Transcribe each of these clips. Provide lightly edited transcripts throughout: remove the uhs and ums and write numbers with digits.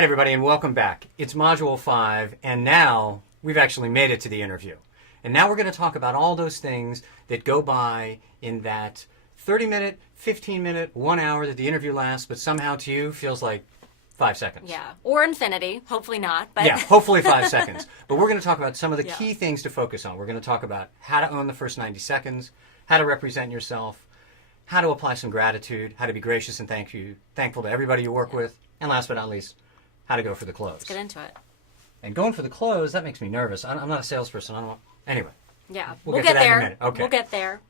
right, everybody, and welcome back. It's Module 5, and now we've actually made it to the interview. And now we're going to talk about all those things that go by in that 30-minute, 15-minute, 1 hour that the interview lasts, but somehow to you feels like 5 seconds. Yeah, or infinity. Hopefully not. But yeah, hopefully 5 seconds. But we're going to talk about some of the key things to focus on. We're going to talk about how to own the first 90 seconds, how to represent yourself, how to apply some gratitude, how to be gracious and thankful to everybody you work with, and last but not least, how to go for the close. Let's get into it. And going for the close, that makes me nervous. I'm not a salesperson. Anyway. Yeah, we'll get to that there. in a minute. Okay. We'll get there.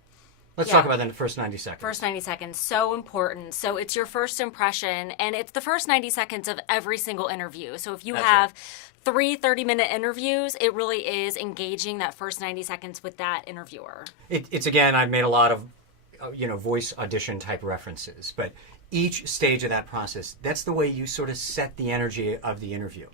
Let's talk about then the first 90 seconds. First 90 seconds, so important. So it's your first impression, and it's the first 90 seconds of every single interview. So if you have 3 30-minute interviews, it really is engaging that first 90 seconds with that interviewer. It's again, I've made a lot of voice audition type references, but each stage of that process, that's the way you sort of set the energy of the interview.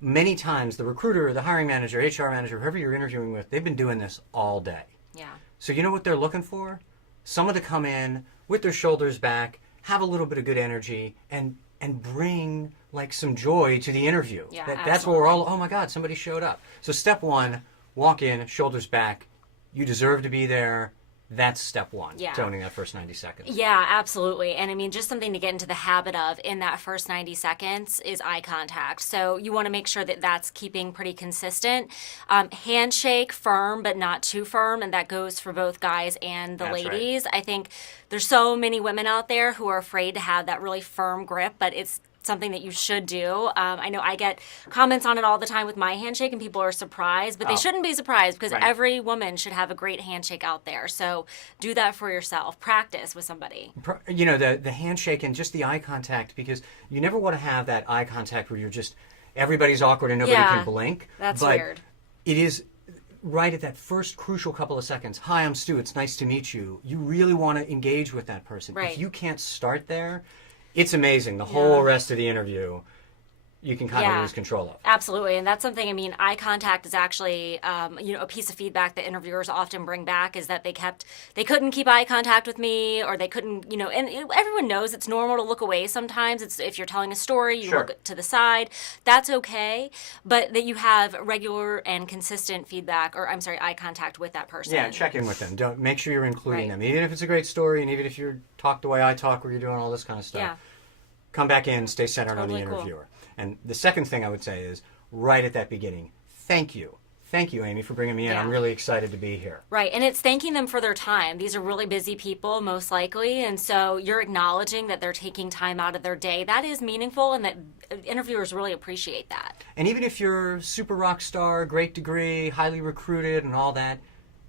Many times the recruiter, the hiring manager, HR manager, whoever you're interviewing with, they've been doing this all day. Yeah. So you know what they're looking for? Someone to come in with their shoulders back, have a little bit of good energy, and bring like some joy to the interview. Yeah, that's what we're all, oh my God, somebody showed up. So step 1, walk in, shoulders back. You deserve to be there. That's step 1 to owning that first 90 seconds. Yeah, absolutely. And I mean, just something to get into the habit of in that first 90 seconds is eye contact. So you want to make sure that that's keeping pretty consistent. Handshake, firm, but not too firm. And that goes for both guys and the ladies. Right. I think there's so many women out there who are afraid to have that really firm grip, but it's something that you should do. I know I get comments on it all the time with my handshake, and people are surprised, but they shouldn't be surprised because every woman should have a great handshake out there. So do that for yourself. Practice with somebody. The handshake and just the eye contact, because you never want to have that eye contact where you're just, everybody's awkward and nobody can blink. That's weird. It is right at that first crucial couple of seconds. Hi, I'm Stu. It's nice to meet you. You really want to engage with that person. Right. If you can't start there, it's amazing. The whole rest of the interview, you can kind of lose control of. Absolutely. And that's something, I mean, eye contact is actually, a piece of feedback that interviewers often bring back is that they couldn't keep eye contact with me, or they couldn't, and everyone knows it's normal to look away sometimes. It's if you're telling a story, you look to the side. That's okay. But that you have regular and consistent feedback, eye contact with that person. Yeah, check in with them. Make sure you're including them. Even if it's a great story, and even if you talk the way I talk, where you're doing all this kind of stuff. Yeah. Come back in, stay centered on the interviewer. Cool. And the second thing I would say is, right at that beginning, thank you. Thank you, Amy, for bringing me in. I'm really excited to be here. Right, and it's thanking them for their time. These are really busy people, most likely, and so you're acknowledging that they're taking time out of their day. That is meaningful, and that interviewers really appreciate that. And even if you're super rock star, great degree, highly recruited, and all that,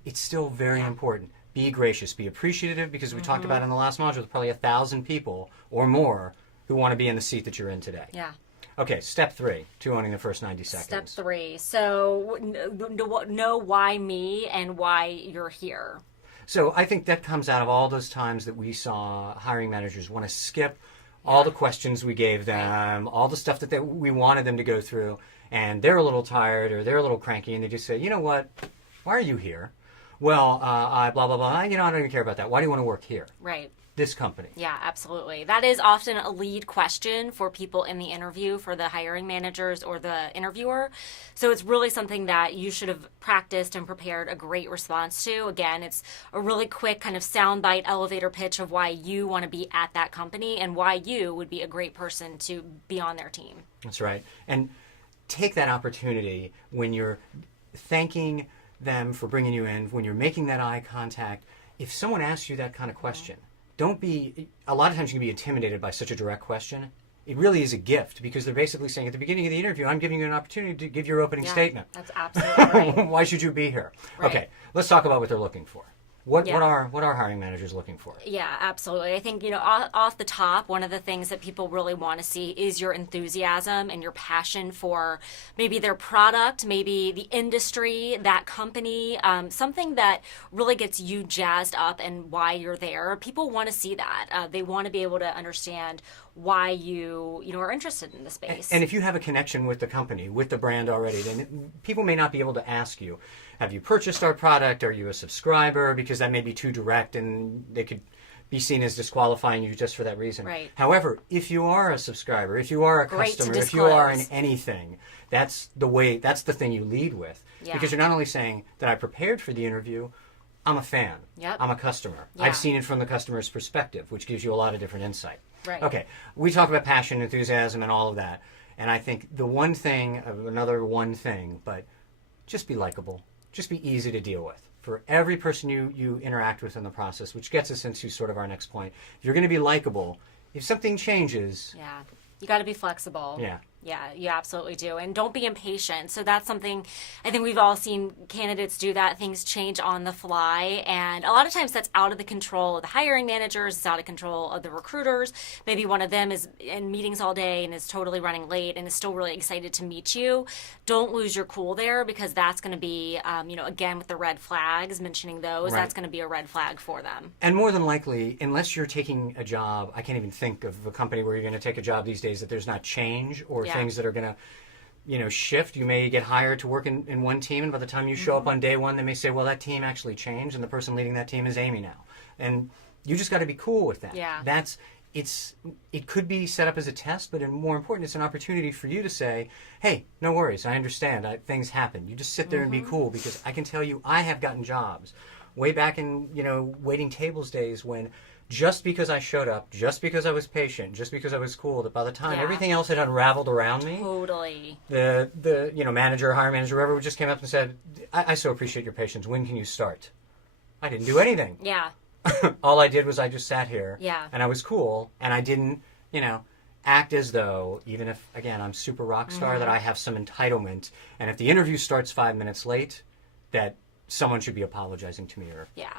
it's still very important. Be gracious, be appreciative, because we talked about in the last module, there's probably 1,000 people or more who want to be in the seat that you're in today. Yeah. Okay, step 3 to owning the first 90 seconds. Step 3. So know why me and why you're here. So I think that comes out of all those times that we saw hiring managers want to skip all the questions we gave them, all the stuff that we wanted them to go through, and they're a little tired or they're a little cranky, and they just say, you know what, why are you here? Well, I blah, blah, blah. I don't even care about that. Why do you want to work here? Right. This company. Yeah, absolutely. That is often a lead question for people in the interview, for the hiring managers or the interviewer. So it's really something that you should have practiced and prepared a great response to. Again, it's a really quick kind of soundbite elevator pitch of why you want to be at that company and why you would be a great person to be on their team. That's right. And take that opportunity when you're thanking them for bringing you in, when you're making that eye contact. If someone asks you that kind of question, don't be, a lot of times you can be intimidated by such a direct question. It really is a gift, because they're basically saying at the beginning of the interview, I'm giving you an opportunity to give your opening statement. That's absolutely right. Why should you be here? Right. Okay, let's talk about what they're looking for. What are hiring managers looking for? Yeah, absolutely. I think, off the top, one of the things that people really want to see is your enthusiasm and your passion for maybe their product, maybe the industry, that company, something that really gets you jazzed up and why you're there. People want to see that. They want to be able to understand why you are interested in the space. And if you have a connection with the company, with the brand already, then people may not be able to ask you, have you purchased our product? Are you a subscriber? Because that may be too direct, and they could be seen as disqualifying you just for that reason. Right. However, if you are a subscriber, if you are a Great to customer, if you are in disclose. anything, that's the thing you lead with. Yeah. Because you're not only saying that I prepared for the interview, I'm a fan. Yep. I'm a customer. Yeah. I've seen it from the customer's perspective, which gives you a lot of different insight. Right. Okay, we talk about passion, enthusiasm, and all of that. And I think another one thing, but just be likable. Just be easy to deal with. For every person you interact with in the process, which gets us into sort of our next point. If you're going to be likable, if something changes... Yeah. You got to be flexible. Yeah. Yeah, you absolutely do. And don't be impatient. So that's something I think we've all seen candidates do that. Things change on the fly. And a lot of times that's out of the control of the hiring managers. It's out of control of the recruiters. Maybe one of them is in meetings all day and is totally running late and is still really excited to meet you. Don't lose your cool there, because that's going to be, again, with the red flags, mentioning those, Right. that's going to be a red flag for them. And more than likely, unless you're taking a job, I can't even think of a company where you're going to take a job these days that there's not change or things that are going to, shift. You may get hired to work in one team, and by the time you show up on day one, they may say, well, that team actually changed, and the person leading that team is Amy now. And you just got to be cool with that. Yeah. It could be set up as a test, but more important, it's an opportunity for you to say, hey, no worries, I understand, things happen. You just sit there and be cool, because I can tell you I have gotten jobs way back in, waiting tables days when just because I showed up, just because I was patient, just because I was cool, that by the time everything else had unraveled around me, Totally. the manager, hiring manager, whoever just came up and said, I so appreciate your patience. When can you start? I didn't do anything. Yeah. All I did was I just sat here, Yeah. and I was cool, and I didn't, act as though, even if, again, I'm super rock star, that I have some entitlement, and if the interview starts 5 minutes late, that someone should be apologizing to me. Yeah,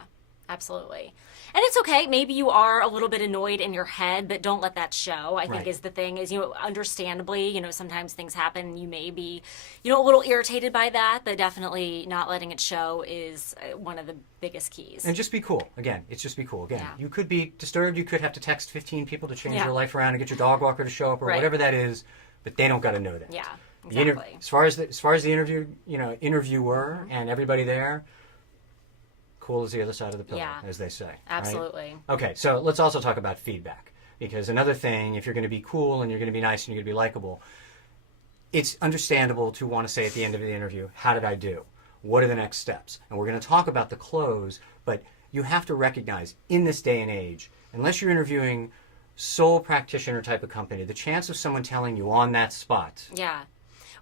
absolutely. And it's okay. Maybe you are a little bit annoyed in your head, but don't let that show. I think Right. is the thing is, understandably, sometimes things happen. You may be, a little irritated by that, but definitely not letting it show is one of the biggest keys. And just be cool. Again, it's just be cool. Again, Yeah. you could be disturbed. You could have to text 15 people to change Yeah. your life around and get your dog walker to show up or Right. whatever that is, but they don't got to know that. Yeah, The inter- exactly. as far as the interviewer and everybody there, cool as the other side of the pillow, Yeah. as they say. right? Absolutely. Okay, so let's also talk about feedback, because another thing, if you're going to be cool and you're going to be nice and you're going to be likable, it's understandable to want to say at the end of the interview, how did I do? What are the next steps? And we're going to talk about the close, but you have to recognize in this day and age, unless you're interviewing sole practitioner type of company, the chance of someone telling you on that spot, Yeah.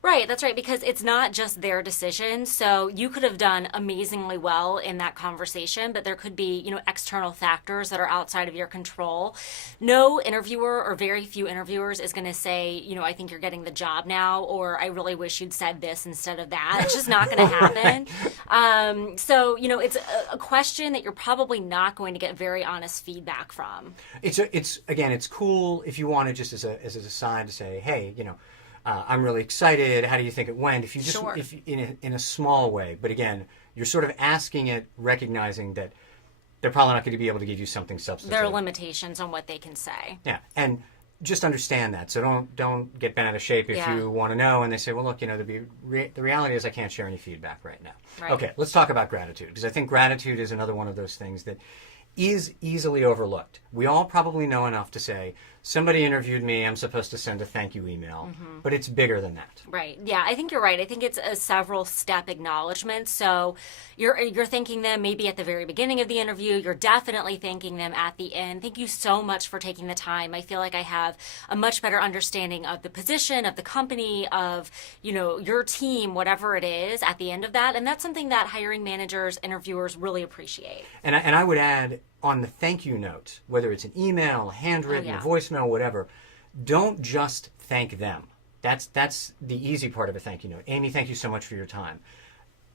Right, that's right, because it's not just their decision. So you could have done amazingly well in that conversation, but there could be, external factors that are outside of your control. No interviewer, or very few interviewers, is going to say, I think you're getting the job now, or I really wish you'd said this instead of that. It's just not going to happen. So, it's a question that you're probably not going to get very honest feedback from. It's cool if you want to just as a sign to say, hey, I'm really excited. How do you think it went? If you just, Sure. if in a small way, but again, you're sort of asking it, recognizing that they're probably not going to be able to give you something substantive. There are limitations on what they can say. Yeah, and just understand that. So don't get bent out of shape if Yeah. you want to know, and they say, well, look, the reality is I can't share any feedback right now. Right. Okay, let's talk about gratitude, because I think gratitude is another one of those things that is easily overlooked. We all probably know enough to say, somebody interviewed me, I'm supposed to send a thank you email, but it's bigger than that. Right. Yeah, I think you're right. I think it's a several step acknowledgement. So you're thanking them maybe at the very beginning of the interview. You're definitely thanking them at the end. Thank you so much for taking the time. I feel like I have a much better understanding of the position, of the company, of, your team, whatever it is at the end of that. And that's something that hiring managers, interviewers really appreciate. And I would add, on the thank you note, whether it's an email, handwritten, a voicemail, whatever, don't just thank them. That's the easy part of a thank you note. Amy, thank you so much for your time.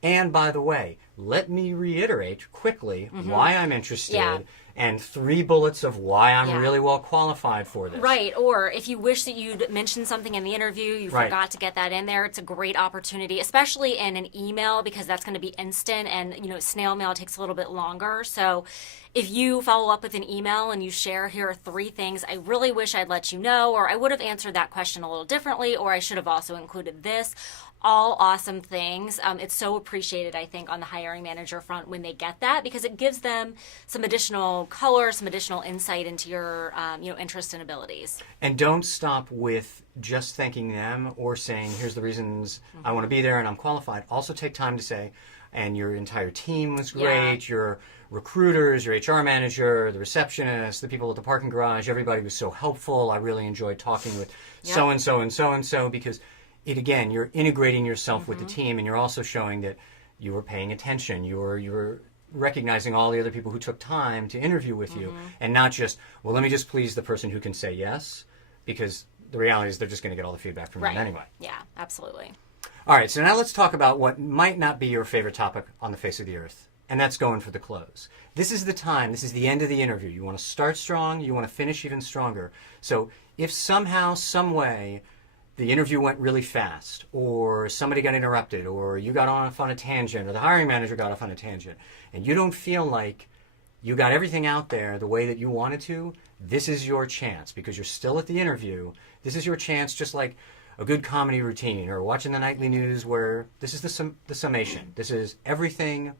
And by the way, let me reiterate quickly why I'm interested, Yeah. and 3 bullets of why I'm Yeah. really well qualified for this. Right, or if you wish that you'd mentioned something in the interview, you Right. forgot to get that in there, it's a great opportunity, especially in an email, because that's going to be instant, and snail mail takes a little bit longer. So if you follow up with an email and you share, here are 3 things I really wish I'd let you know, or I would have answered that question a little differently, or I should have also included this. All awesome things. It's so appreciated, I think, on the hiring hiring manager front when they get that, because it gives them some additional color, some additional insight into your interests and abilities. And don't stop with just thanking them or saying, here's the reasons I want to be there and I'm qualified. Also take time to say, and your entire team was great, your recruiters, your HR manager, the receptionist, the people at the parking garage, everybody was so helpful. I really enjoyed talking with so-and-so and so-and-so, because again, you're integrating yourself with the team, and you're also showing that you were paying attention. You were recognizing all the other people who took time to interview with you, and not just, well, let me just please the person who can say yes, because the reality is they're just going to get all the feedback from you anyway. Yeah, absolutely. All right, so now let's talk about what might not be your favorite topic on the face of the earth, and that's going for the close. This is the time, this is the end of the interview. You want to start strong, you want to finish even stronger. So if somehow, some way, the interview went really fast, or somebody got interrupted, or you got off on a tangent, or the hiring manager got off on a tangent, and you don't feel like you got everything out there the way that you wanted to, this is your chance, because you're still at the interview. This is your chance, just like a good comedy routine or watching the nightly news, where this is the summation. This is everything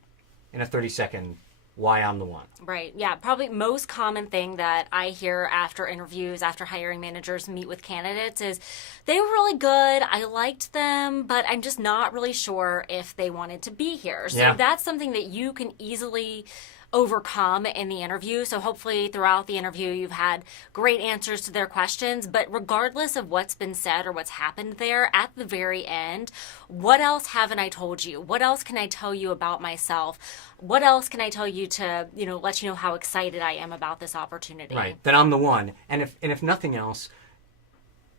in a 30-second why I'm the one. Right. Yeah. Probably most common thing that I hear after interviews, after hiring managers meet with candidates, is they were really good. I liked them, but I'm just not really sure if they wanted to be here. So that's something that you can easily overcome in the interview. So hopefully throughout the interview you've had great answers to their questions, but regardless of what's been said or what's happened there, at the very end, what else haven't I told you? What else can I tell you about myself? What else can I tell you to, let you know how excited I am about this opportunity? Right, that I'm the one. And if nothing else,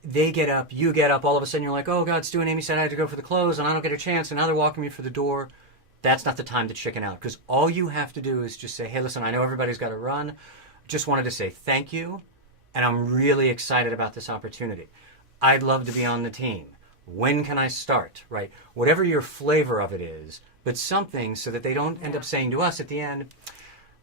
they get up, you get up, all of a sudden you're like, oh God, Stu and Amy said I had to go for the close and I don't get a chance, and now they're walking me for the door. That's not the time to chicken out, because all you have to do is just say, hey, listen, I know everybody's got to run. Just wanted to say thank you, and I'm really excited about this opportunity. I'd love to be on the team. When can I start, right? Whatever your flavor of it is, but something so that they don't end up saying to us at the end,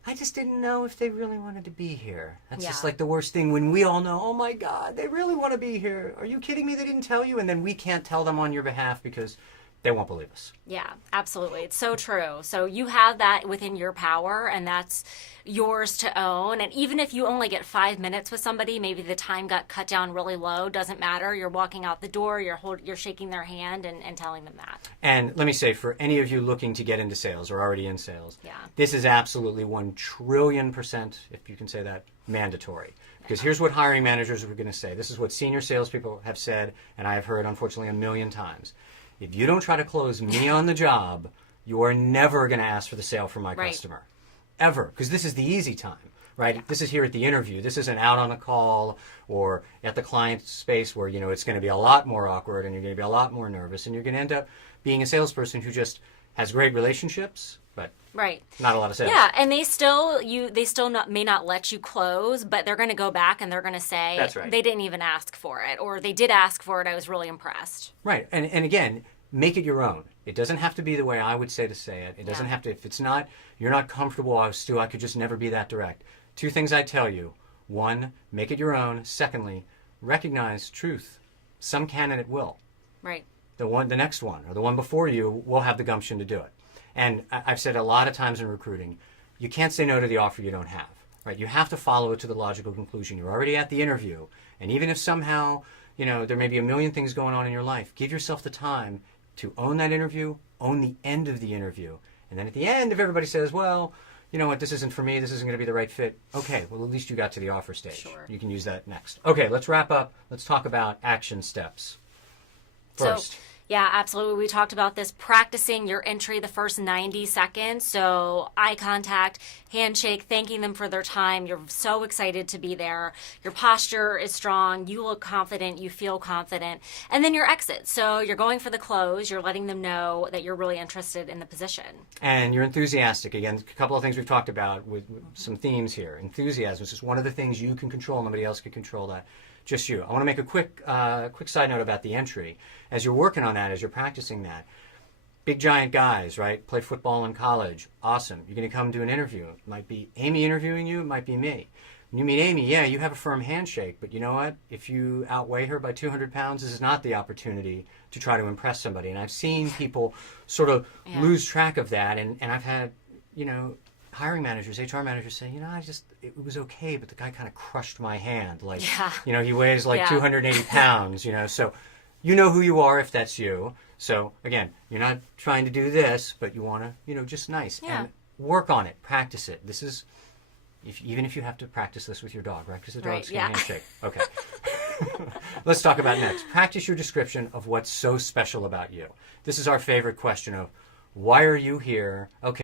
I just didn't know if they really wanted to be here. That's just like the worst thing, when we all know, oh my God, they really want to be here. Are you kidding me? They didn't tell you? And then we can't tell them on your behalf because they won't believe us. Yeah, absolutely. It's so true. So you have that within your power, and that's yours to own. And even if you only get 5 minutes with somebody, maybe the time got cut down really low, doesn't matter. You're walking out the door, you're shaking their hand and telling them that. And let me say, for any of you looking to get into sales or already in sales, this is absolutely 1,000,000,000%, if you can say that, mandatory. Because here's what hiring managers are going to say. This is what senior salespeople have said, and I have heard, unfortunately, 1,000,000 times. If you don't try to close me on the job, you are never going to ask for the sale from my customer. Ever. Because this is the easy time, right? Yeah. This is here at the interview. This isn't out on a call or at the client space where, it's going to be a lot more awkward and you're going to be a lot more nervous, and you're going to end up being a salesperson who just has great relationships, but not a lot of sales. Yeah, and they still may not let you close, but they're going to go back and they're going to say, that's right, they didn't even ask for it, or they did ask for it, I was really impressed. Right, and again, make it your own. It doesn't have to be the way I would say it. It doesn't have to, if it's not, you're not comfortable, Stu, I could just never be that direct. 2 things I tell you. 1, make it your own. Secondly, recognize truth. Some candidate will. Right. The next one, or the one before you, will have the gumption to do it. And I've said a lot of times in recruiting, you can't say no to the offer you don't have, right? You have to follow it to the logical conclusion. You're already at the interview, and even if somehow, there may be 1,000,000 things going on in your life, give yourself the time to own that interview, own the end of the interview. And then at the end, if everybody says, well, you know what, this isn't for me, this isn't going to be the right fit, okay, well, at least you got to the offer stage. Sure. You can use that next. Okay, let's wrap up. Let's talk about action steps. First. So, yeah, absolutely. We talked about this, practicing your entry the first 90 seconds. So eye contact, handshake, thanking them for their time. You're so excited to be there. Your posture is strong. You look confident. You feel confident. And then your exit. So you're going for the close. You're letting them know that you're really interested in the position. And you're enthusiastic. Again, a couple of things we've talked about with some themes here. Enthusiasm is just one of the things you can control. Nobody else can control that. Just you. I want to make a quick side note about the entry. As you're working on that, as you're practicing that, big giant guys, right? Play football in college. Awesome. You're going to come to an interview. It might be Amy interviewing you. It might be me. You meet Amy, yeah, you have a firm handshake, but you know what? If you outweigh her by 200 pounds, this is not the opportunity to try to impress somebody. And I've seen people sort of lose track of that. And I've had, hiring managers, HR managers say, it was okay, but the guy kind of crushed my hand. Like, he weighs like 280 pounds, so you know who you are if that's you. So again, you're not trying to do this, but you want to, just nice. Yeah. And work on it, practice it. This is, even if you have to practice this with your dog, right? Because the dog's going to handshake. Okay. Let's talk about next. Practice your description of what's so special about you. This is our favorite question of, why are you here? Okay.